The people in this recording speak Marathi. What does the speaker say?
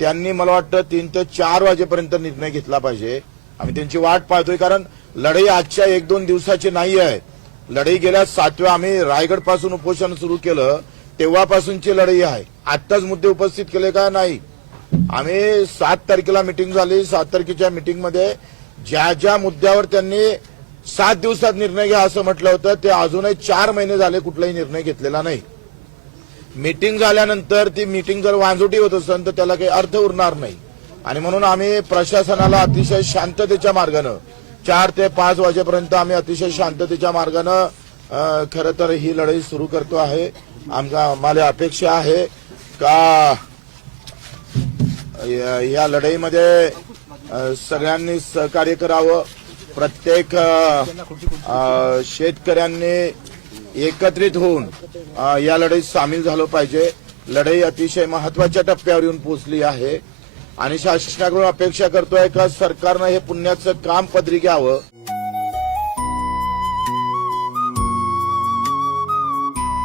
त्यांनी मला वाटतं 3 ते 4 वाजेपर्यंत निर्णय घेतला पाहिजे। आम्ही त्यांची वाट पाहतोय, कारण लढाई आजच्या 1-2 दिवसाची नाही आहे। लढाई गेल्या 7व्या आम्ही रायगड पासून उपोषण सुरू केलं तेव्हापासूनची लढाई आहे। आत्ताच मुद्दे उपस्थित केले का नाही। आम्ही 7 तारखेला मीटिंग झाली। 7 तारखेच्या मीटिंग मध्ये ज्या ज्या मुद्द्यावर त्यांनी 7 दिवसात निर्णय घ्या असं म्हटलं होतं ते अजूनही 4 महिने झाले कुठलाही निर्णय घेतलेला नाही। मीटिंग झाल्यानंतर ती मीटिंग जर वांजुटी होत असेल तर त्याला काही अर्थ उरणार नाही आणि म्हणून आम्ही प्रशासनाला अतिशय शांततेच्या मार्गाने 4 ते 5 वाजेपर्यंत आम्ही अतिशय शांततेच्या मार्गाने खरं तर ही लढाई सुरू करतो आहे। आम्हाला अपेक्षा आहे का या लढाईमध्ये सगळ्यांनी सहकार्य करावं। प्रत्येक शेतकऱ्यांनी एकत्रित होऊन या लढाईत सामील झालं पाहिजे। लढाई अतिशय महत्वाच्या टप्प्यावर येऊन पोहोचली आहे आणि शासनाकडून अपेक्षा करतोय का सरकारनं हे पुण्याचं काम पदरी घ्यावं।